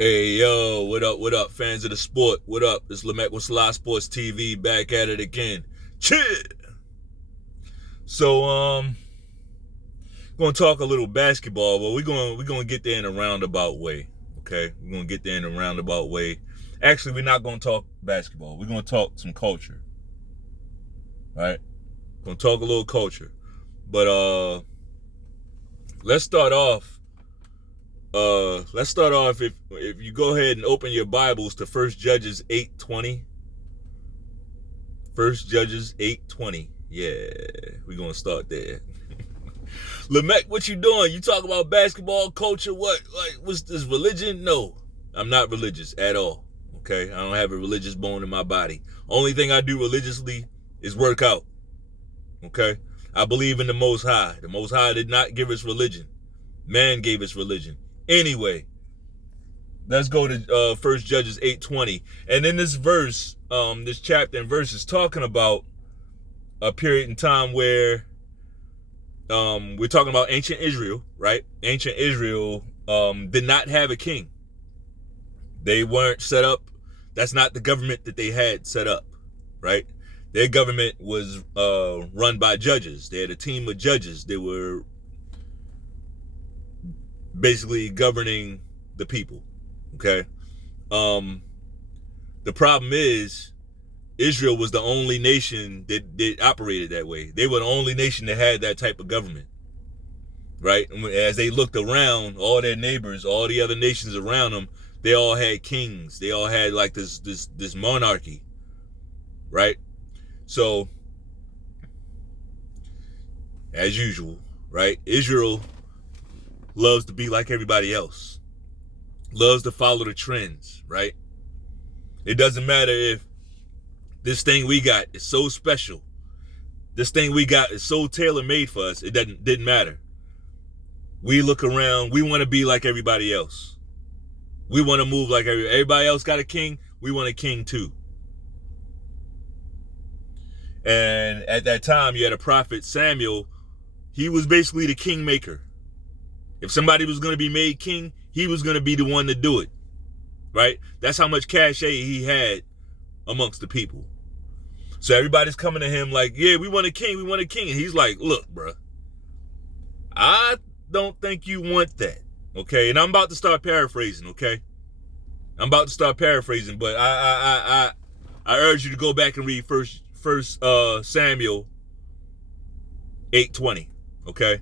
Hey yo, what up, fans of the sport? What up? It's Lamech with selahsportstv back at it again. Chill. So gonna talk a little basketball, but we're gonna get there in a roundabout way. Okay? We're gonna get there in a roundabout way. Actually, we're not gonna talk basketball. We're gonna talk some culture. Right? Gonna talk a little culture. But let's start off. If you go ahead and open your Bibles to First Judges 8:20. First Judges 8:20. Yeah, we're gonna start there. Lamech, what you doing? You talk about basketball culture? What? Like, what's this religion? No, I'm not religious at all. Okay, I don't have a religious bone in my body. Only thing I do religiously is work out. Okay, I believe in the Most High. The Most High did not give us religion. Man gave us religion. Anyway, let's go to First Judges 8:20. And in this verse, this chapter and verse is talking about a period in time where we're talking about ancient Israel, right? Ancient Israel did not have a king. They weren't set up. That's not the government that they had set up, right? Their government was run by judges. They had a team of judges. They were basically governing the people. Okay. The problem is Israel was the only nation that operated that way. They were the only nation that had that type of government. Right? As they looked around, all their neighbors, all the other nations around them, they all had kings. They all had like this monarchy. Right? So, as usual, right? Israel loves to be like everybody else. Loves to follow the trends, right? It doesn't matter if this thing we got is so special. This thing we got is so tailor-made for us. It didn't matter. We look around. We want to be like everybody else. We want to move like everybody else got a king. We want a king too. And at that time, you had a prophet, Samuel. He was basically the kingmaker. If somebody was going to be made king, he was going to be the one to do it. Right? That's how much cachet he had amongst the people. So everybody's coming to him like, yeah, we want a king, we want a king. And he's like, look, bro, I don't think you want that. Okay? And I'm about to start paraphrasing, okay? I'm about to start paraphrasing, but I urge you to go back and read first Samuel 8:20. Okay?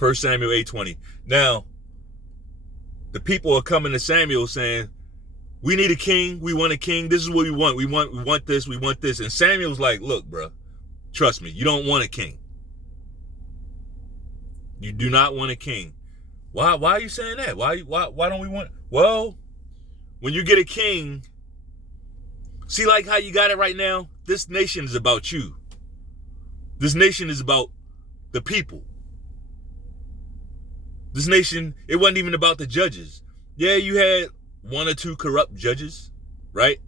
1 Samuel 8:20. Now, the people are coming to Samuel saying, we need a king. We want a king. This is what we want. We want this. We want this. And Samuel's like, look, bro, trust me. You don't want a king. You do not want a king. Why are you saying that? Why don't we want? Well, when you get a king, see like how you got it right now? This nation is about you. This nation is about the people. This nation, it wasn't even about the judges. Yeah, you had one or two corrupt judges, right?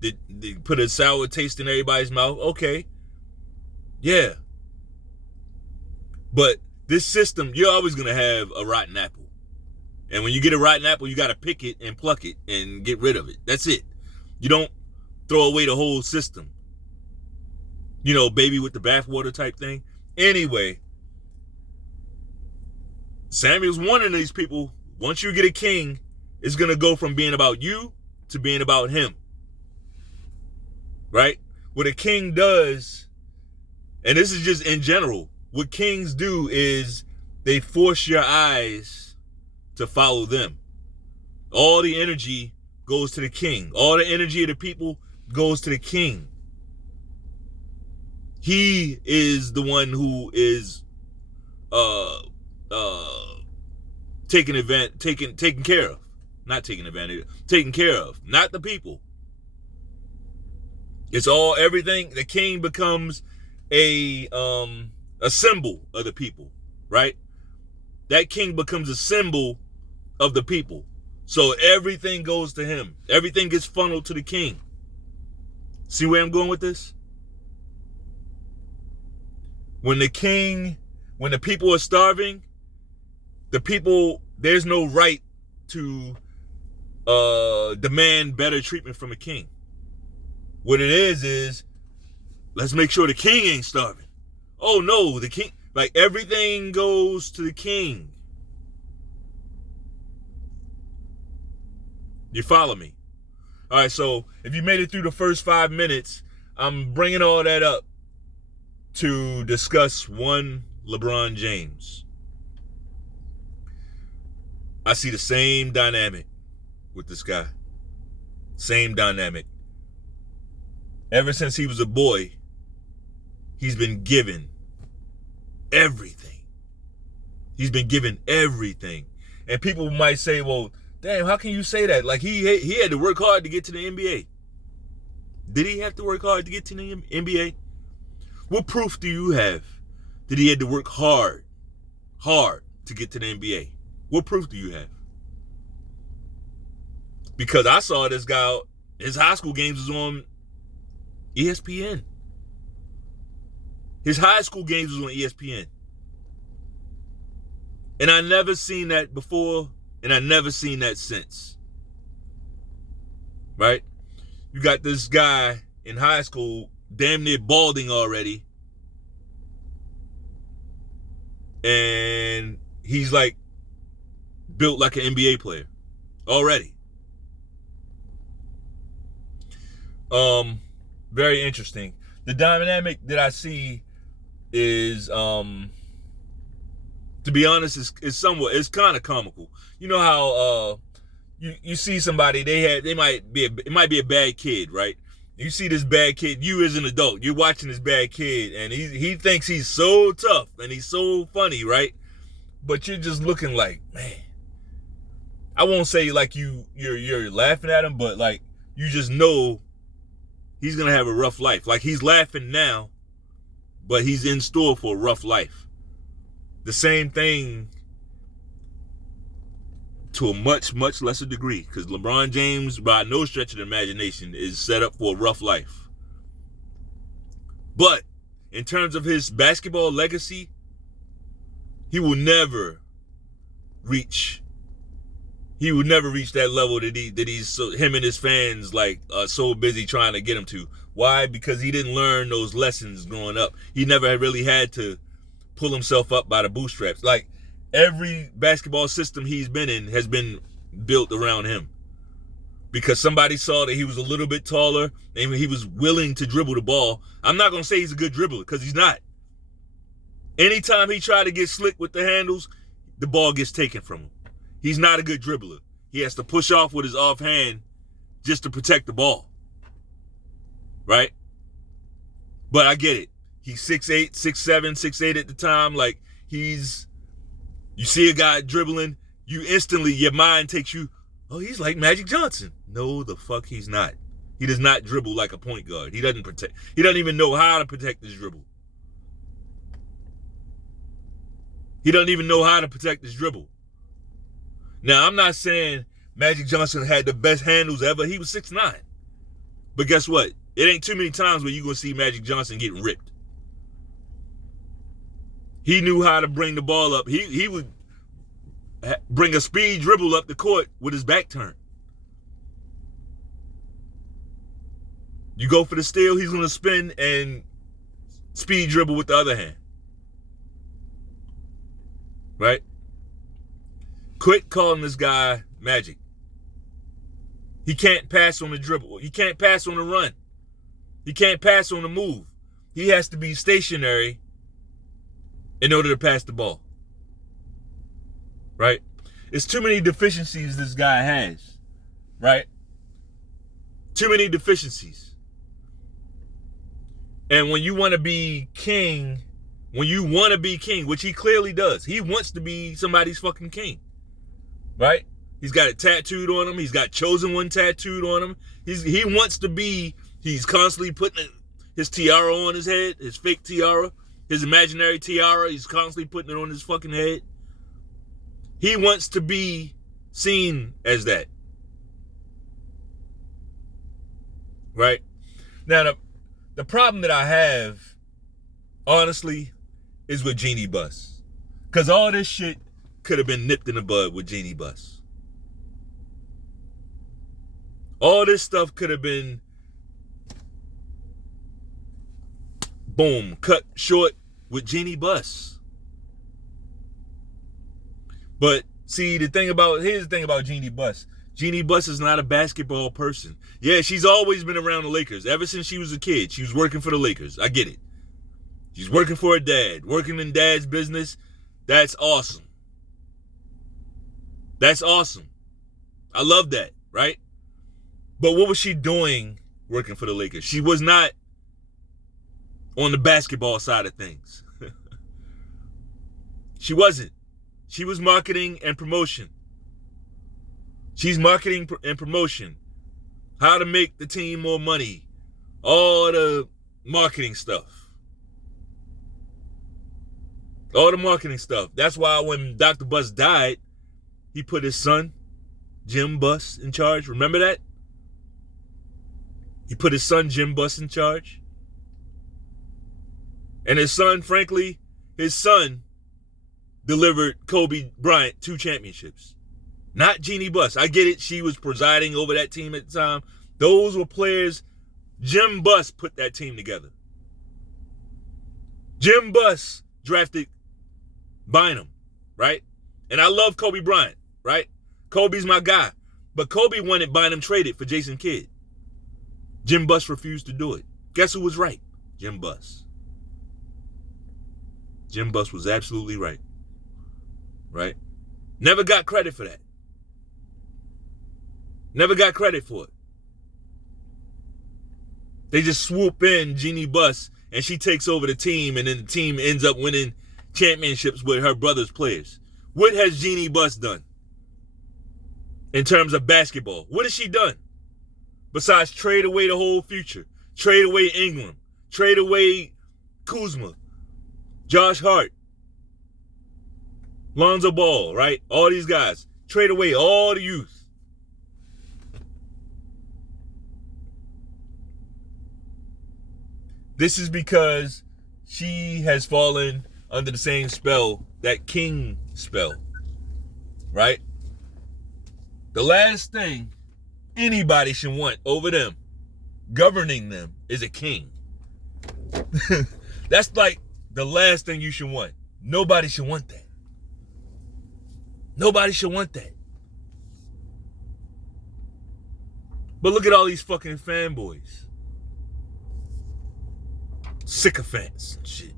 They put a sour taste in everybody's mouth. Okay. Yeah. But this system, you're always going to have a rotten apple. And when you get a rotten apple, you got to pick it and pluck it and get rid of it. That's it. You don't throw away the whole system. You know, baby with the bathwater type thing. Anyway, Samuel's warning these people, once you get a king, it's going to go from being about you to being about him. Right? What a king does, and this is just in general, what kings do is they force your eyes to follow them. All the energy goes to the king. All the energy of the people goes to the king. He is the one who is taken care of. Not taking advantage, taken care of. Not the people. It's all everything. The king becomes a symbol of the people, right? That king becomes a symbol of the people. So everything goes to him. Everything gets funneled to the king. See where I'm going with this? When the people are starving, the people there's no right to demand better treatment from a king. What it is let's make sure the king ain't starving. Oh no, the king, like everything goes to the king. You follow me? All right, so if you made it through the first 5 minutes, I'm bringing all that up to discuss one LeBron James. I see the same dynamic with this guy. Same dynamic. Ever since he was a boy, he's been given everything. He's been given everything. And people might say, well, damn, how can you say that? Like he had to work hard to get to the NBA. Did he have to work hard to get to the NBA? What proof do you have that he had to work hard to get to the NBA? What proof do you have? Because I saw this guy, his high school games was on ESPN. His high school games was on ESPN. And I never seen that before, and I never seen that since. Right? You got this guy in high school, damn near balding already. And he's like built like an NBA player already. Very interesting. The dynamic that I see is, to be honest, it's kind of comical. You know how you see somebody, it might be a bad kid, right? You see this bad kid, you as an adult, you're watching this bad kid, and he thinks he's so tough and he's so funny, right? But you're just looking like, man, I won't say like you're laughing at him, but like you just know he's gonna have a rough life. Like he's laughing now, but he's in store for a rough life. The same thing to a much, much lesser degree, because LeBron James, by no stretch of the imagination, is set up for a rough life. But in terms of his basketball legacy, he will never reach that level that him and his fans are so busy trying to get him to. Why? Because he didn't learn those lessons growing up. He never really had to pull himself up by the bootstraps. Like every basketball system he's been in has been built around him. Because somebody saw that he was a little bit taller and he was willing to dribble the ball. I'm not going to say he's a good dribbler, because he's not. Anytime he tried to get slick with the handles, the ball gets taken from him. He's not a good dribbler. He has to push off with his offhand just to protect the ball. Right? But I get it. He's 6'8", 6'7", 6'8" at the time. Like, you see a guy dribbling, you instantly, your mind takes you, oh, he's like Magic Johnson. No, the fuck he's not. He does not dribble like a point guard. He doesn't even know how to protect his dribble. He doesn't even know how to protect his dribble. Now, I'm not saying Magic Johnson had the best handles ever. He was 6'9". But guess what? It ain't too many times where you're going to see Magic Johnson getting ripped. He knew how to bring the ball up. He would bring a speed dribble up the court with his back turned. You go for the steal, he's going to spin and speed dribble with the other hand. Right? Quit calling this guy Magic. He can't pass on the dribble. He can't pass on the run. He can't pass on the move. He has to be stationary in order to pass the ball. Right? It's too many deficiencies this guy has. Right? Too many deficiencies. And when you want to be king, which he clearly does, he wants to be somebody's fucking king. Right? He's got it tattooed on him. He's got Chosen One tattooed on him. He wants to be, he's constantly putting his tiara on his head, his fake tiara, his imaginary tiara. He's constantly putting it on his fucking head. He wants to be seen as that. Right? Now, the problem that I have, honestly, is with Genie Bus. Because all this shit could have been nipped in the bud with Jeannie Buss. All this stuff could have been, boom, cut short with Jeannie Buss. But see, here's the thing about Jeannie Buss. Jeannie Buss is not a basketball person. Yeah, she's always been around the Lakers. Ever since she was a kid, she was working for the Lakers. I get it. She's working for her dad, working in dad's business. That's awesome. That's awesome. I love that, right? But what was she doing working for the Lakers? She was not on the basketball side of things. She wasn't. She was marketing and promotion. She's marketing and promotion. How to make the team more money. All the marketing stuff. All the marketing stuff. That's why when Dr. Buss died, he put his son, Jim Buss, in charge. Remember that? He put his son, Jim Buss, in charge. And his son, frankly, delivered Kobe Bryant 2 championships. Not Jeannie Buss. I get it. She was presiding over that team at the time. Those were players. Jim Buss put that team together. Jim Buss drafted Bynum, right? And I love Kobe Bryant, right? Kobe's my guy. But Kobe wanted Bynum traded for Jason Kidd. Jim Buss refused to do it. Guess who was right? Jim Buss. Jim Buss was absolutely right. Right? Never got credit for that. Never got credit for it. They just swoop in Jeannie Buss and she takes over the team, and then the team ends up winning championships with her brother's players. What has Jeannie Buss done in terms of basketball? What has she done? Besides trade away the whole future, trade away Ingram, trade away Kuzma, Josh Hart, Lonzo Ball, right? All these guys. Trade away all the youth. This is because she has fallen under the same spell, that king spell, right? The last thing anybody should want over them, governing them, is a king. That's like the last thing you should want. Nobody should want that. Nobody should want that. But look at all these fucking fanboys. Sycophants and shit.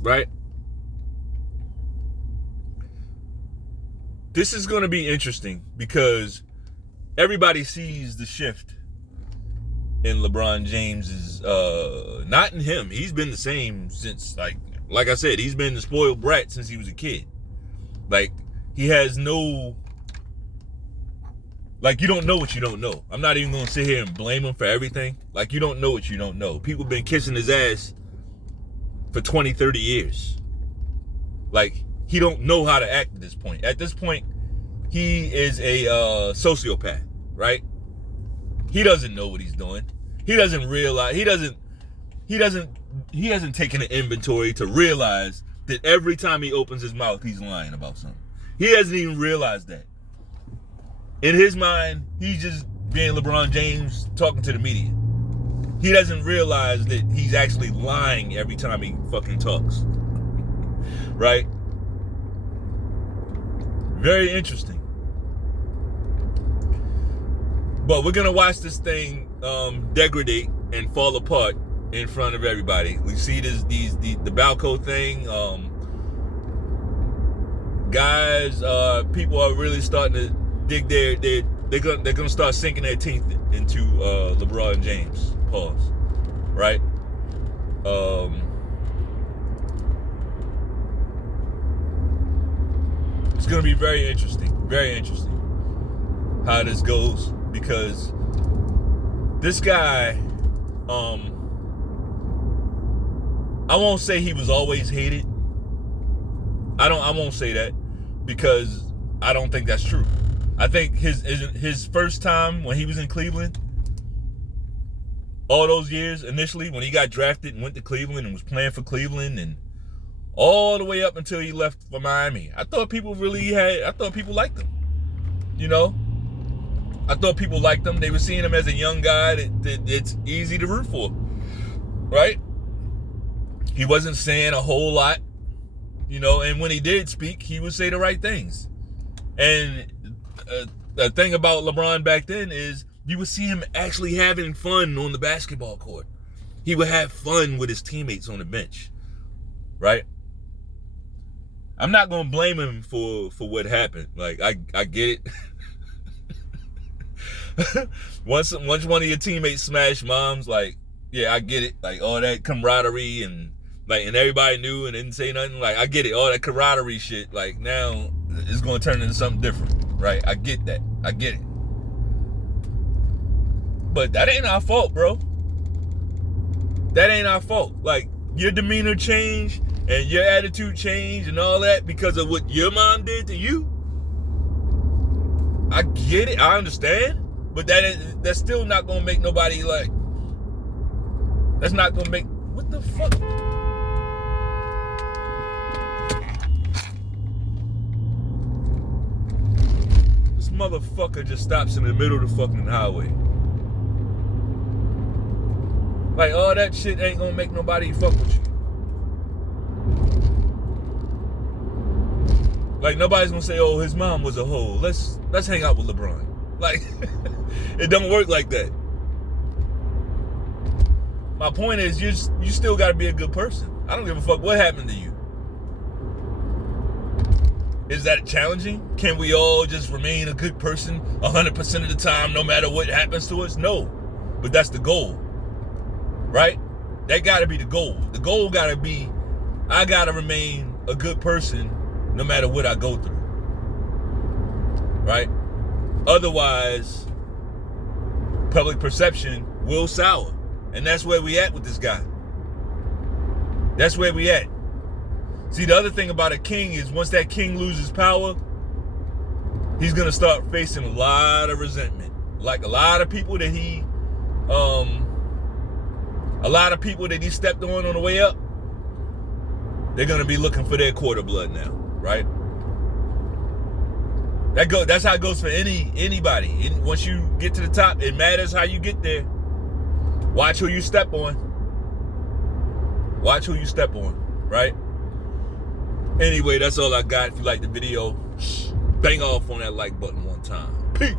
Right? This is going to be interesting because everybody sees the shift in LeBron James's, not in him. He's been the same since, like I said, he's been the spoiled brat since he was a kid. Like, he has no, like, you don't know what you don't know. I'm not even going to sit here and blame him for everything. Like, you don't know what you don't know. People been kissing his ass for 20, 30 years. Like, he don't know how to act at this point. At this point, he is a sociopath, right? He doesn't know what he's doing. He doesn't realize, he hasn't taken an inventory to realize that every time he opens his mouth, he's lying about something. He hasn't even realized that. In his mind, he's just being LeBron James talking to the media. He doesn't realize that he's actually lying every time he fucking talks. Right? Very interesting. But we're going to watch this thing degrade and fall apart in front of everybody. We see the Balco thing. Guys, people are really starting to dig they're gonna start sinking their teeth into LeBron James. Pause. Right? It's gonna be very interesting how this goes, because this guy, I won't say he was always hated. I won't say that, because I don't think that's true. I think his first time when he was in Cleveland, all those years initially when he got drafted and went to Cleveland and was playing for Cleveland and all the way up until he left for Miami. I thought people liked him. You know, I thought people liked him. They were seeing him as a young guy that it's easy to root for, right? He wasn't saying a whole lot, you know, and when he did speak, he would say the right things. And the thing about LeBron back then is you would see him actually having fun on the basketball court. He would have fun with his teammates on the bench, right? I'm not gonna blame him for what happened. Like I get it. once one of your teammates smashed moms, like, yeah, I get it. Like all that camaraderie and everybody knew and didn't say nothing. Like I get it. All that camaraderie shit. Like now it's gonna turn into something different, right? I get that. I get it. But that ain't our fault, bro. That ain't our fault. Like your demeanor changed and your attitude changed and all that because of what your mom did to you. I get it. I understand. But that's still not gonna make nobody like. That's not gonna make. What the fuck? This motherfucker just stops in the middle of the fucking highway. Like all that shit ain't gonna make nobody fuck with you. Like nobody's gonna say, "Oh, his mom was a hoe. Let's hang out with LeBron." Like it don't work like that. My point is, you still gotta be a good person. I don't give a fuck what happened to you. Is that challenging? Can we all just remain a good person 100% of the time, no matter what happens to us? No, but that's the goal. Right? That gotta be the goal. The goal gotta be, I gotta remain a good person no matter what I go through. Right? Otherwise, public perception will sour. And that's where we at with this guy. That's where we at. See, the other thing about a king is once that king loses power, he's gonna start facing a lot of resentment. Like a lot of people that he stepped on the way up, they're gonna be looking for their quarter blood now, right? That's how it goes for anybody. Once you get to the top, it matters how you get there. Watch who you step on. Watch who you step on, right? Anyway, that's all I got. If you like the video, bang off on that like button one time. Peace.